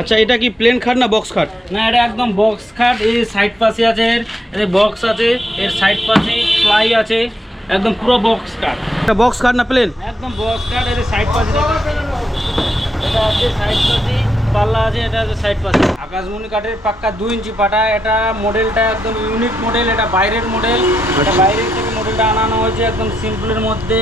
আচ্ছা এটা কি প্লেন খাট না বক্স খাট? না এটা একদম বক্স খাট এই সাইড পাশে আছে এর বক্স আছে এর সাইড পাশে ফ্লাই আছে একদম পুরো বক্স খাট। এটা বক্স খাট না প্লেন একদম বক্স খাট এর সাইড পাশে এটা আছে সাইড পাশে পাল্লা আছে এটা আছে সাইড পাশে। আকাশমণি কাঠের পাক্কা দুই ইঞ্চি পাটা এটা মডেলটা একদম ইউনিক মডেল এটা বাইরের মডেল এটা বাইরের থেকে মডেলটা আনানো হয়েছে একদম সিম্পলের মধ্যে।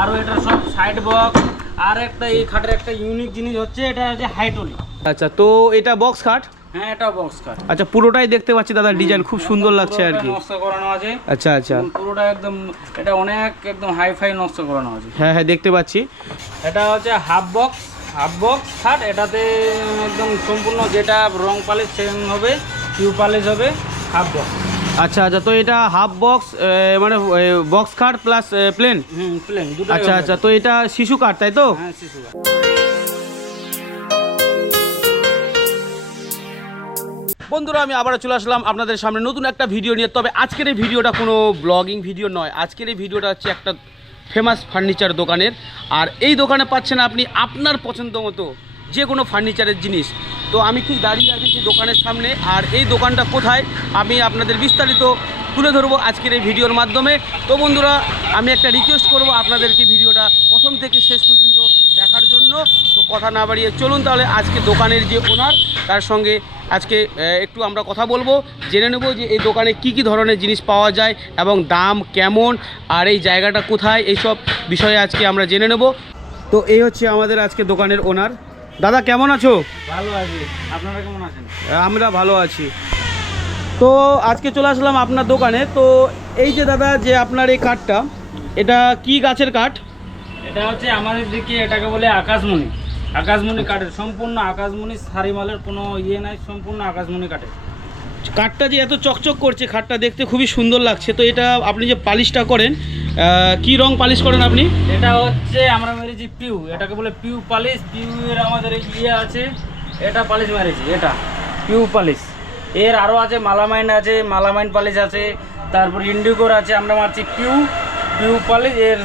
আরও এটা সব সাইড বক্স আর একটা এই খাটের একটা ইউনিক জিনিস হচ্ছে এটা হচ্ছে হাইটলি আচ্ছা তো এটা বক্স খাট হ্যাঁ এটা বক্স কাট আচ্ছা পুরোটাই দেখতে পাচ্ছি দাদা ডিজাইন খুব সুন্দর লাগছে আর কি। নকশা করানো আছে। আচ্ছা আচ্ছা। পুরোটা একদম এটা অনেক একদম হাই ফাই নকশা করানো আছে। হ্যাঁ হ্যাঁ দেখতে পাচ্ছি। এটা হচ্ছে হাফ বক্স হাফ বক্স খাট এটাতে একদম সম্পূর্ণ যেটা রং পালিশ সেম হবে কিউ পালিশ হবে হাফ বক্স আচ্ছা আচ্ছা তো এটা হাফ বক্স মানে বক্স খাট প্লাস প্লেন হুম প্লেন আচ্ছা আচ্ছা তো এটা শিশু কাঠ তাই তো? হ্যাঁ শিশু কাঠ। বন্ধুরা, আমি আবার চলে আসলাম আপনাদের সামনে নতুন একটা ভিডিও নিয়ে। তবে আজকের এই ভিডিওটা কোনো ব্লগিং ভিডিও নয়। আজকের এই ভিডিওটা হচ্ছে একটা ফেমাস ফার্নিচার দোকানের। আর এই দোকানে পাচ্ছেন আপনি আপনার পছন্দ মতো যে কোনো ফার্নিচারের জিনিস। তো আমি ঠিক দাঁড়িয়ে আছি সেই দোকানের সামনে। আর এই দোকানটা কোথায়, আমি আপনাদের বিস্তারিত তুলে ধরবো আজকের এই ভিডিওর মাধ্যমে। তো বন্ধুরা, আমি একটা রিকোয়েস্ট করব আপনাদেরকে ভিডিওটা প্রথম থেকে শেষ পর্যন্ত দেখার জন্য। তো কথা না বাড়িয়ে চলুন তাহলে আজকে দোকানের যে ওনার তার সঙ্গে আজকে একটু আমরা কথা বলব। জেনে নেব যে এই দোকানে কি কি ধরনের জিনিস পাওয়া যায় এবং দাম কেমন আর এই জায়গাটা কোথায় এইসব বিষয়ে আজকে আমরা জেনে নেব। তো এই হচ্ছে আমাদের আজকে দোকানের ওনার। দাদা কেমন আছো? ভালো আছে। আপনারা কেমন আছেন? আমরা ভালো আছি। তো আজকে চলে আসলাম আপনার দোকানে। তো এই যে দাদা যে আপনার এই কাঠটা এটা কি গাছের কাঠ? এটা হচ্ছে আমাদের দিকে এটাকে বলে আকাশমণি। আকাশমণি কাঠের, সম্পূর্ণ আকাশমণি সারিমালের কোনো ইয়ে নাই, সম্পূর্ণ আকাশমণি কাঠের। কাঠটা যে এত চকচক করছে, খাটটা দেখতে খুবই সুন্দর লাগছে। তো এটা আপনি যে পালিশটা করেন কি রং পালিশ করেন আপনি? এটা হচ্ছে আমরা মেরেছি পিউ, এটাকে বলে পিউ পালিশ। পিউ এর আমাদের ইয়ে আছে, এটা পালিশ মেরেছি, এটা। PU polish. এর আরও আছে মালামাইন আছে, মালামাইন পালিশ আছে, তারপর ইন্ডিগোর আছে, আমরা মারছি পিউ। পিউ পালিশ, এর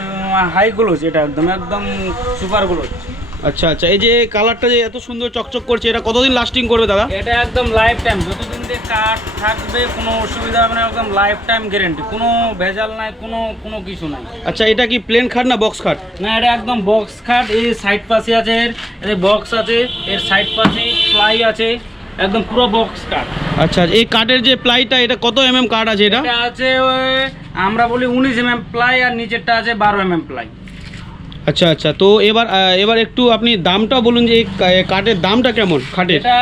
হাই গ্লোজ এটা একদম একদম সুপার গ্লোজ আচ্ছা আচ্ছা এই যে কালারটা যে এত সুন্দর চকচক করছে এটা কতদিন লাস্টিং করবে দাদা? এটা একদম লাইফ টাইম যতদিন দিয়ে কাঠ থাকবে কোনো অসুবিধা হবে না একদম লাইফ টাইম গ্যারেন্টি কোনো ভেজাল নাই কোনো কোনো কিছু নাই। আচ্ছা এটা কি প্লেন খাট না বক্স খাট? না এটা একদম বক্স খাট এই সাইড পাশে আছে এর বক্স আছে এর সাইড পাশে ফ্লাই আছে একদম পুরো বক্স কাঠ আচ্ছা এই কাঠের যে প্লাইটা এটা কত এম এম কাঠ আছে এটা? এটা আছে ওই আমরা বলি উনিশ এম এম প্লাই আর নিচেরটা আছে বারো এম এম প্লাই আচ্ছা আচ্ছা তো এবার এবার একটু আপনি দামটা বলুন যে এই কাঠের দামটা কেমন খাটের এটা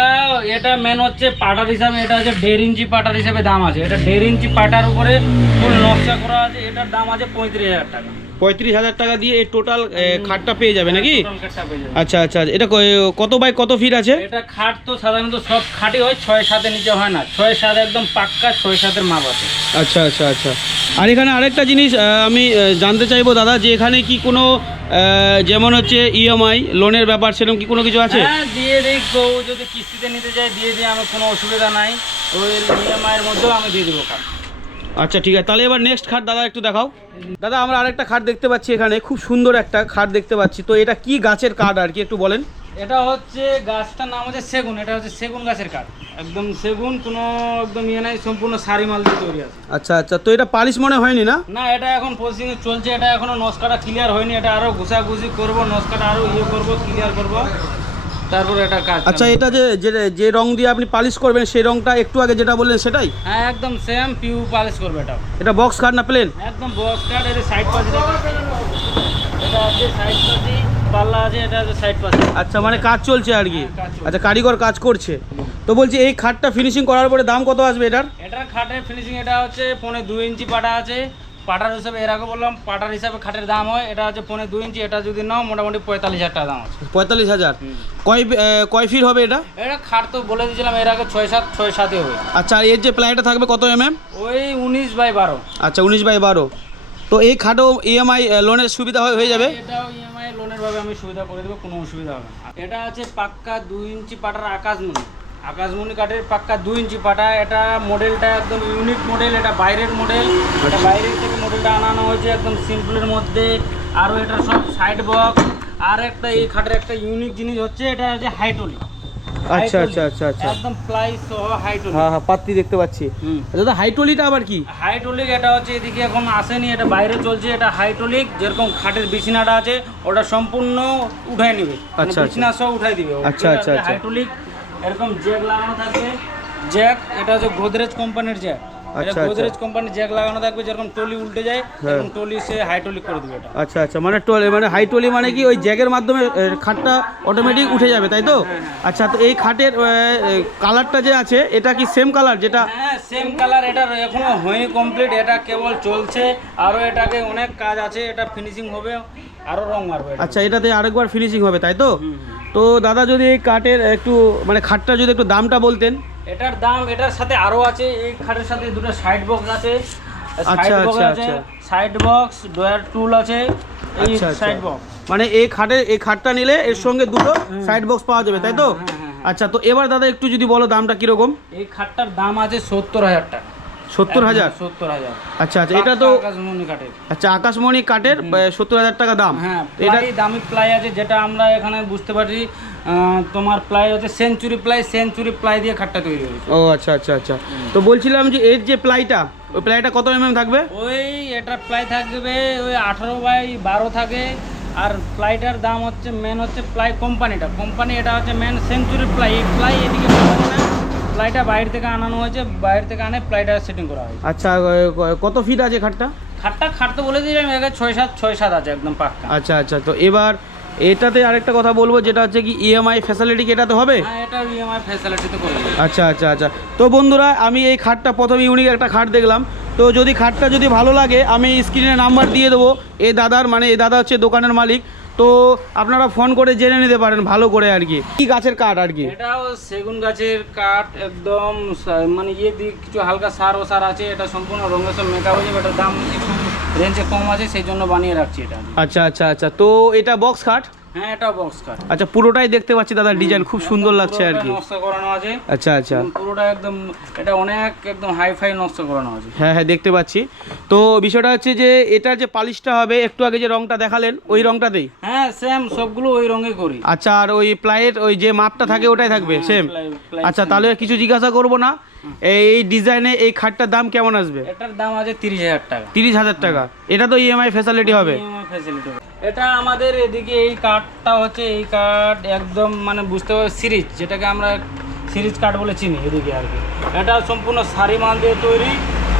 এটা মেন হচ্ছে পাটার হিসাবে এটা আছে দেড় ইঞ্চি পাটার হিসাবে দাম আছে। এটা দেড় ইঞ্চি পাটার উপরে ফুল নকশা করা আছে এটার দাম আছে পঁয়ত্রিশ হাজার টাকা। পঁয়ত্রিশ হাজার টাকা দিয়ে এই টোটাল খাটটা পেয়ে যাবে নাকি? যাবে। আচ্ছা আচ্ছা এটা কত বাই কত ফিট আছে? এটা খাট তো সাধারণত সব খাটই হয় ছয় সাতের নিচে হয় না। ছয় সাত একদম পাক্কা ছয় সাতের মাপ আছে। আচ্ছা আচ্ছা আচ্ছা। আর এখানে আরেকটা জিনিস আমি জানতে চাইব দাদা যে এখানে কি কোনো যেমন হচ্ছে ইএমআই লোনের ব্যাপার সেরকম কি কোনো কিছু আছে? হ্যাঁ দিয়ে দিই যদি কিস্তিতে নিতে চাই দিয়ে দিই আমার কোনো অসুবিধা নাই। ওই ইএমআই এর মধ্যেও আমি দিয়ে দেবো আচ্ছা ঠিক আছে। তাহলে এবার নেক্সট খাট দাদা একটু দেখাও। দাদা আমরা আরেকটা খাট দেখতে পাচ্ছি এখানে। খুব সুন্দর একটা খাট দেখতে পাচ্ছি। তো এটা কি গাছের কাঠ আর কি একটু বলেন? এটা হচ্ছে গাছটার নাম হচ্ছে সেগুন। এটা হচ্ছে সেগুন গাছের কাঠ। একদম সেগুন কোনো একদম ইয়ে নাই সম্পূর্ণ সারি মাল দিয়ে তৈরি আছে। আচ্ছা আচ্ছা। তো এটা পালিশ মনে হয়নি না? না এটা এখন প্রসেসিং চলছে। এটা এখনও নস্কাটা ক্লিয়ার হয়নি। এটা আরও ঘুষাঘুষি করব নস্কাটা আরও ইয়ে করব ক্লিয়ার করব। তারপরে এটা কাজ আচ্ছা এটা যে যে- রং দিয়ে আপনি পালিশ করবেন সেই রংটা একটু আগে যেটা বললেন সেটাই? হ্যাঁ একদম সেম পিউ পালিশ করবে এটা। এটা বক্স খাট না প্লেন একদম বক্স কাট এর সাইড পাশে এটা আছে সাইড পাশে পাল্লা আছে এটা আছে সাইড পাশে। আচ্ছা মানে কাজ চলছে আর কি? হ্যাঁ। আচ্ছা কারিগর কাজ করছে। তো বলছি এই খাটটা ফিনিশিং করার পরে দাম কত আসবে এটার? এটার খাটের ফিনিশিং এটা হচ্ছে পনে দুই ইঞ্চি পাটা আছে। পাটার হিসাবে এর আগে বললাম পাটার হিসাবে খাটের দাম হয় এটা হচ্ছে পনে দুই ইঞ্চি এটা যদি নাও মোটামুটি পঁয়তাল্লিশ হাজার টাকা দাম আছে। পঁয়তাল্লিশ হাজার। কয় কয় ফিট হবে এটা? এটা খাট তো বলে দিয়েছিলাম এর আগে ছয় সাত ছয় সাতই হবে। আচ্ছা আর এর যে প্লাইটা থাকবে কত এম এম ওই উনিশ বাই বারো। আচ্ছা উনিশ বাই বারো। তো এই খাটও ইএমআই লোনের সুবিধা হয়ে- হয়ে যাবে? এটাও ইএমআই লোনের ভাবে আমি সুবিধা করে দেবো কোনো অসুবিধা হবে না। এটা আছে পাক্কা দুই ইঞ্চি পাটার আকাশ আকাশমণি আকাশমণি কাঠের পাক্কা দুই ইঞ্চি পাটা এটা মডেলটা একদম ইউনিক মডেল এটা বাইরের মডেল এটা বাইরের থেকে মডেলটা আনানো হয়েছে একদম সিম্পলের মধ্যে। আরও এটা সব সাইড বক্স আর একটা এই খাটের একটা ইউনিক জিনিস হচ্ছে এটা হচ্ছে হাইটলি আচ্ছা, আচ্ছা, আচ্ছা, আচ্ছা। একদম প্লাই সহ হাইটলি হ্যাঁ হ্যাঁ পাত্তি দেখতে পাচ্ছি। দাদা হাইটলিটা আবার কি? হাইড্রোলিক এটা হচ্ছে এদিকে এখন আসেনি এটা বাইরে চলছে এটা যেরকম খাটের বিছানাটা আছে ওটা সম্পূর্ণ উঠাই নেবে। আচ্ছা, আচ্ছা। বিছানা সব উঠাই দিবে। আচ্ছা, আচ্ছা, আচ্ছা। এরকম জ্যাক লাগানো থাকবে। জ্যাক এটা হচ্ছে গোদরেজ কোম্পানির জ্যাক। আচ্ছা, আচ্ছা। গোদরেজ কোম্পানির জ্যাক লাগানো থাকবে যেরকম টলি উল্টে যায় হ্যাঁ। এরকম টলি সে হাইড্রোলিক করে দিবে এটা। আচ্ছা আচ্ছা। মানে টলি মানে হাইটলি মানে কি ওই জ্যাগের মাধ্যমে খাটটা অটোমেটিক উঠে যাবে তাই তো? আচ্ছা তো এই খাটের কালারটা যে আছে এটা কি সেম কালার যেটা? হ্যাঁ সেম কালার এটা এখনও হয়নি কমপ্লিট এটা কেবল চলছে। আরও এটাকে অনেক কাজ আছে এটা ফিনিশিং হবে আরও রং মারবে আচ্ছা এটাতে আরেকবার ফিনিশিং হবে তাই তো। তো দাদা যদি এই কাঠের একটু মানে খাটটা যদি একটু দামটা বলতেন। এটার দাম এটার সাথে আরও আছে এই খাটের সাথে দুটো সাইড বক্স আছে। সাইড আচ্ছা, আচ্ছা, আচ্ছা। সাইড বক্স ডয়ার টুল আছে এই আচ্ছা আচ্ছা। সাইড বক্স মানে এই খাটের এই খাটটা নিলে এর সঙ্গে দুটো সাইড বক্স পাওয়া যাবে তাই তো? হ্যাঁ, হ্যাঁ, হ্যাঁ। আচ্ছা তো এবার দাদা একটু যদি বলো দামটা কীরকম? এই খাটটার দাম আছে সত্তর হাজার টাকা। সত্তর হাজার? সত্তর হাজার। আচ্ছা আচ্ছা এটা তো আকাশমণি কাঠের। আচ্ছা আকাশমণি কাঠের সত্তর হাজার টাকা দাম। হ্যাঁ এটা দামি প্লাই আছে যেটা আমরা এখানে বুঝতে পারি তোমার প্লাই হচ্ছে সেঞ্চুরি প্লাই সেঞ্চুরি প্লাই দিয়ে খাটটা তৈরি হয়েছে। ও আচ্ছা আচ্ছা আচ্ছা। তো বলছিলাম যে এর যে প্লাইটা ওই প্লাইটা কত এমএম থাকবে? ওই এটার প্লাই থাকবে ওই আঠারো বাই বারো থাকে আর প্লাইটার দাম হচ্ছে মেন হচ্ছে প্লাই কোম্পানিটা। কোম্পানি এটা হচ্ছে মেন সেঞ্চুরি প্লাই। এই প্লাই এদিকে না। প্লাইটা বাইরে থেকে আনানো হয়েছে বাইরে থেকে আনে প্লাইটা সেটিং করা হয়েছে। আচ্ছা কত ফিট আছে খাটটা? খাটটা খাটতে বলে দিই আমি এখানে ছয় সাত ছয় সাত আছে একদম পাক্কা। আচ্ছা আচ্ছা তো এবার এটাতে আরেকটা কথা বলব যেটা হচ্ছে কি ইএমআই ফ্যাসিলিটি কি এটাতে হবে? হ্যাঁ আচ্ছা আচ্ছা আচ্ছা তো বন্ধুরা আমি এই খাটটা প্রথম ইউনিক একটা খাট দেখলাম। তো যদি খাটটা যদি ভালো লাগে আমি স্ক্রিনে নাম্বার দিয়ে দেবো। এই দাদার মানে এই দাদা হচ্ছে দোকানের মালিক। তো আপনারা ফোন করে জেনে নিতে পারেন ভালো করে আর কি। কি গাছের কাঠ আর কি? এটাও সেগুন গাছের কাঠ একদম মানে ইয়ে দিক কিছু হালকা সার ও সার আছে এটা সম্পূর্ণ রঙের সব মেকআপ হয়ে যাবে এটার দাম একটু রেঞ্জে কম আছে সেই জন্য বানিয়ে রাখছি এটা। আচ্ছা আচ্ছা আচ্ছা তো এটা বক্স খাট হ্যাঁ এটা বক্স কাঠ আচ্ছা পুরোটাই দেখতে পাচ্ছি দাদা ডিজাইন খুব সুন্দর লাগছে আর কি। নকশা করানো আছে। আচ্ছা আচ্ছা। পুরোটা একদম এটা অনেক একদম হাই ফাই নকশা করানো আছে। হ্যাঁ হ্যাঁ দেখতে পাচ্ছি। তো বিষয়টা হচ্ছে যে এটার যে পালিশটা হবে একটু আগে যে রংটা দেখালেন ওই রংটাতেই হ্যাঁ সেম সবগুলো ওই রঙে করি। আচ্ছা আর ওই প্লাইয়ের ওই যে মাপটা থাকে ওটাই থাকবে হ্যাঁ, সেম ply আচ্ছা তাহলে কিছু জিজ্ঞাসা করব না। এই ডিজাইনে এই খাটটার দাম কেমন আসবে? এটার দাম আছে তিরিশ হাজার টাকা। তিরিশ হাজার টাকা। এটা তো ইএমআই ফ্যাসিলিটি হবে। ফ্যাসিলিটি এটা আমাদের এদিকে এই কাঠটা হচ্ছে এই কাঠ একদম মানে বুঝতে পারবে সিরিজ যেটাকে আমরা সিরিজ কাঠ বলে চিনি এদিকে আর কি। এটা সম্পূর্ণ সারি মাল দিয়ে তৈরি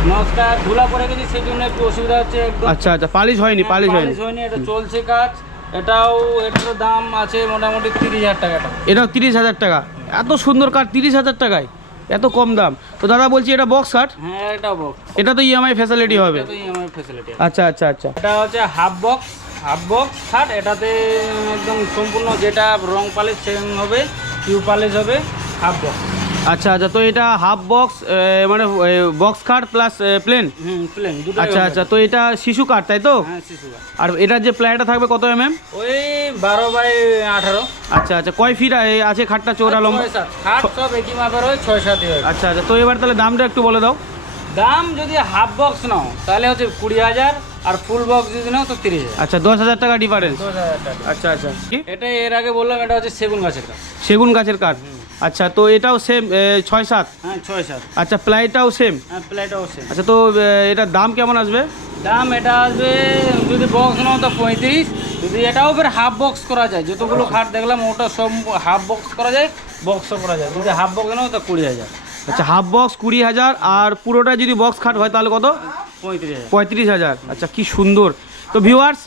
নকশা ধুলা পড়ে গেছে সেই জন্য একটু অসুবিধা হচ্ছে একদম। আচ্ছা আচ্ছা পালিশ হয়নি হ্যাঁ, পালিশ হয়নি। পালিশ হয়নি এটা চলছে কাজ। এটাও এটার দাম আছে মোটামুটি তিরিশ হাজার টাকাটা এটাও তিরিশ হাজার টাকা। এত সুন্দর কাঠ তিরিশ হাজার টাকায় এত কম দাম। তো দাদা বলছি এটা বক্স কাঠ? হ্যাঁ এটা বক্স এটা তো ইএমআই ফ্যাসিলিটি হবে। এটা তো ইএমআই ফ্যাসিলিটি আচ্ছা আচ্ছা আচ্ছা। এটা হচ্ছে হাফ বক্স হাফ বক্স খাট এটাতে একদম সম্পূর্ণ যেটা রং পালিশ সেম হবে কিউ পালিশ হবে হাফ বক্স আচ্ছা আচ্ছা তো এটা হাফ বক্স মানে বক্স কাঠ প্লাস প্লেন হুম প্লেন আচ্ছা আচ্ছা তো এটা শিশু কাঠ তাই তো? হ্যাঁ। আর এটার যে প্লাইটা থাকবে কত এম এম ওই বারো বাই আঠারো। আচ্ছা আচ্ছা কয় ফিট আছে খাটটা চৌড়া লম্বা? ছয় সাত খাট সব একই মাপের হয় ছয় সাতই আচ্ছা আচ্ছা তো এবার তাহলে দামটা একটু বলে দাও। দাম যদি হাফ বক্স নাও তাহলে হচ্ছে কুড়ি হাজার আর ফুল বক্স যদি নাও তো তিরিশ হাজার। আচ্ছা দশ হাজার টাকা ডিফারেন্স দশ হাজার টাকা আচ্ছা আচ্ছা। এটা এর আগে বললাম এটা হচ্ছে সেগুন গাছের কাঠ। সেগুন গাছের কাঠ। আচ্ছা তো এটাও সেম ছয় সাত? হ্যাঁ ছয় সাত। আচ্ছা প্লাইটাও সেম হ্যাঁ প্লেটও সেম আচ্ছা তো এটার দাম কেমন আসবে? দাম এটা আসবে যদি বক্স নাও তো পঁয়ত্রিশ। যদি এটাও ফের হাফ বক্স করা যায় যতগুলো খাট দেখলাম ওটা সব হাফ বক্স করা যায় বক্সও করা যায়। যদি হাফ বক্স নাও তো কুড়ি হাজার। আচ্ছা হাফ বক্স কুড়ি হাজার আর পুরোটা যদি বক্স খাট হয় তাহলে কত? পঁয়ত্রিশ হাজার। আচ্ছা কি সুন্দর। তো ভিউয়ার্স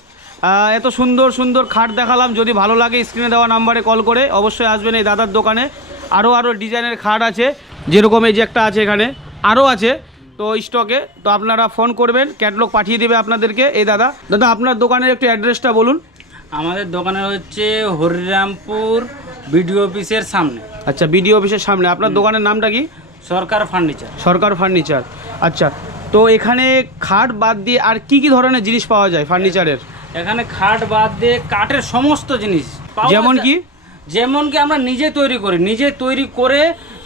এত সুন্দর সুন্দর খাট দেখালাম। যদি ভালো লাগে স্ক্রিনে দেওয়া নাম্বারে কল করে অবশ্যই আসবেন এই দাদার দোকানে। আরও আরও ডিজাইনের খাট আছে। যেরকম এই যে একটা আছে এখানে আরও আছে তো স্টকে তো আপনারা ফোন করবেন ক্যাটলগ পাঠিয়ে দেবে আপনাদেরকে। এই দাদা দাদা আপনার দোকানের একটু অ্যাড্রেসটা বলুন। আমাদের দোকানে হচ্ছে হরিরামপুর বিডিও অফিসের সামনে। আচ্ছা বিডিও অফিসের সামনে। আপনার দোকানের নামটা কি? সরকার ফার্নিচার সরকার ফার্নিচার আচ্ছা তো এখানে খাট বাদ দিয়ে আর কি কি ধরনের জিনিস পাওয়া যায় ফার্নিচারের এখানে খাট বাদ দিয়ে কাঠের সমস্ত জিনিস। যেমন কি? যেমন কি আমরা নিজে তৈরি করি নিজে তৈরি করে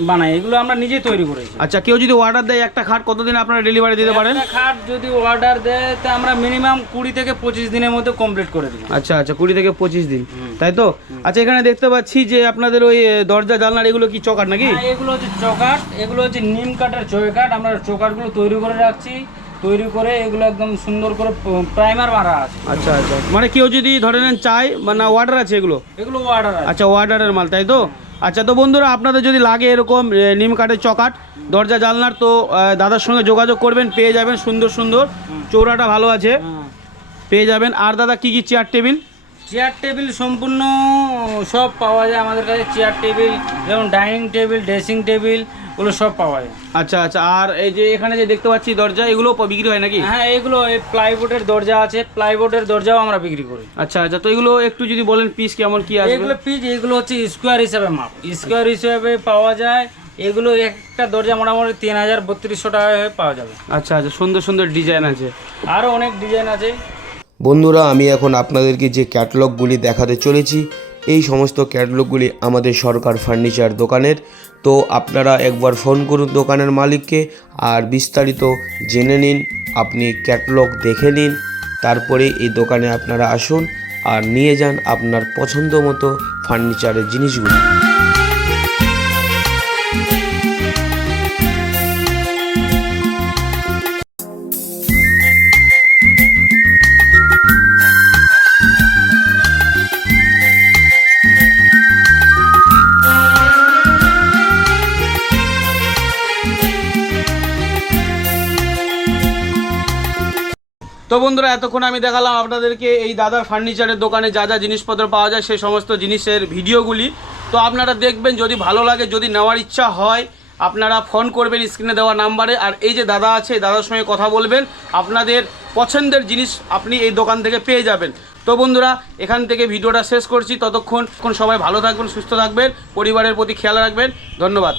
বানাই এগুলো আমরা নিজে তৈরি করেছি। আচ্ছা কেউ যদি অর্ডার দেয় একটা খাট কতদিন আপনারা ডেলিভারি দিতে পারেন? একটা খাট যদি অর্ডার দেয় তো আমরা মিনিমাম কুড়ি থেকে পঁচিশ দিনের মধ্যে কমপ্লিট করে দিই আচ্ছা আচ্ছা কুড়ি থেকে পঁচিশ দিন তাই তো? আচ্ছা এখানে দেখতে পাচ্ছি যে আপনাদের ওই দরজা জানলার এগুলো কি চকার নাকি? হ্যাঁ, এগুলো হচ্ছে চকাট এগুলো হচ্ছে নিম কাঠের চৌকাট আমরা চৌকাটগুলো তৈরি করে রাখছি। তৈরি করে এগুলো একদম সুন্দর করে প্রাইমার মারা আছে। আচ্ছা আচ্ছা। মানে কেউ যদি ধরে নেন চায় বা না অর্ডার আছে এগুলো? এগুলো অর্ডার আছে। আচ্ছা অর্ডারের মাল তাই তো? আচ্ছা তো বন্ধুরা আপনাদের যদি লাগে এরকম নিম কাঠের চকাট দরজা জানলার তো দাদার সঙ্গে যোগাযোগ করবেন পেয়ে যাবেন সুন্দর সুন্দর। চৌরাটা ভালো আছে। পেয়ে যাবেন। আর দাদা কি কি চেয়ার টেবিল চেয়ার টেবিল সম্পূর্ণ সব পাওয়া যায় আমাদের কাছে। চেয়ার টেবিল যেমন ডাইনিং টেবিল ড্রেসিং টেবিল ওগুলো সব পাওয়া যায়। আচ্ছা আচ্ছা আর এই যে এখানে যে দেখতে পাচ্ছি দরজা এগুলো বিক্রি হয় নাকি? হ্যাঁ এগুলো এই প্লাইবোর্ডের দরজা আছে প্লাইবোর্ডের দরজাও আমরা বিক্রি করি। আচ্ছা আচ্ছা তো এগুলো একটু যদি বলেন পিস কেমন কি আসবে? এগুলো পিচ এগুলো হচ্ছে স্কোয়ার হিসাবে মাপ। স্কোয়ার হিসাবে পাওয়া যায় এগুলো একটা দরজা মোটামুটি তিন হাজার বত্রিশশো টাকায় পাওয়া যাবে। আচ্ছা আচ্ছা সুন্দর সুন্দর ডিজাইন আছে। আরও অনেক ডিজাইন আছে। বন্ধুরা আমি এখন আপনাদেরকে যে ক্যাটালগগুলি দেখাতে চলেছি এই সমস্ত ক্যাটালগগুলি আমাদের সরকার ফার্নিচার দোকানের। তো আপনারা একবার ফোন করুন দোকানের মালিককে আর বিস্তারিত জেনে নিন, আপনি ক্যাটলগ দেখে নিন, তারপরে এই দোকানে আপনারা আসুন আর নিয়ে যান আপনার পছন্দ মতো ফার্নিচারের জিনিসগুলি। বন্ধুরা, এতক্ষণ আমি দেখালাম আপনাদেরকে এই দাদার ফার্নিচারের দোকানে যা যা জিনিসপত্র পাওয়া যায়, সেই সমস্ত জিনিসের ভিডিওগুলি। তো আপনারা দেখবেন, যদি ভালো লাগে, যদি নেওয়ার ইচ্ছা হয়, আপনারা ফোন করবেন স্ক্রিনে দেওয়া নাম্বারে আর এই যে দাদা আছে দাদার সঙ্গে কথা বলবেন, আপনাদের পছন্দের জিনিস আপনি এই দোকান থেকে পেয়ে যাবেন। তো বন্ধুরা, এখান থেকে ভিডিওটা শেষ করছি। ততক্ষণ সবাই ভালো থাকবেন, সুস্থ থাকবেন, পরিবারের প্রতি খেয়াল রাখবেন। ধন্যবাদ।